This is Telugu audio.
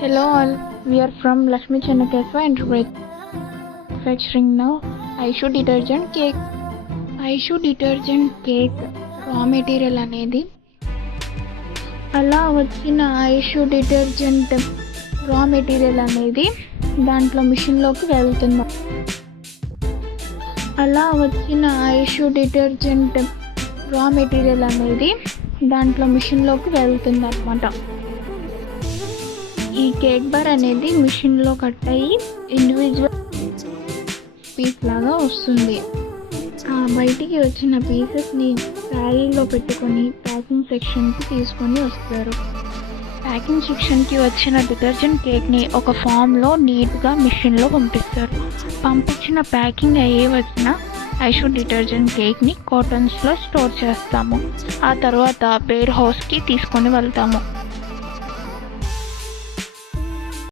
Hello all, we are from Lakshmi Channakeswa Enterprise manufacturing now Aishu detergent cake. Aishu detergent cake raw material అనేది అలా వచ్చిన ఐషు డిటర్జెంట్ రా మెటీరియల్ అనేది దాంట్లో మిషన్లోకి వెళ్తుంది. అలా వచ్చిన ఐషు డిటర్జెంట్ రా మెటీరియల్ అనేది దాంట్లో మిషన్లోకి వెళ్తుంది అనమాట. ఈ కేక్ బార్ అనేది మిషన్లో కట్ అయ్యి ఇండివిజువల్ పీస్ లాగా వస్తుంది. ఆ బయటికి వచ్చిన పీసెస్ని ట్రాలీలో పెట్టుకొని ప్యాకింగ్ సెక్షన్కి తీసుకొని వస్తారు. ప్యాకింగ్ సెక్షన్కి వచ్చిన డిటర్జెంట్ కేక్ని ఒక ఫామ్లో నీట్గా మిషన్లో పంపిస్తారు. పంపించిన ప్యాకింగ్ అయ్యే వచ్చిన ఐషు డిటర్జెంట్ కేక్ని కాటన్స్లో స్టోర్ చేస్తాము. ఆ తర్వాత వేర్ హౌస్కి తీసుకొని వెళ్తాము.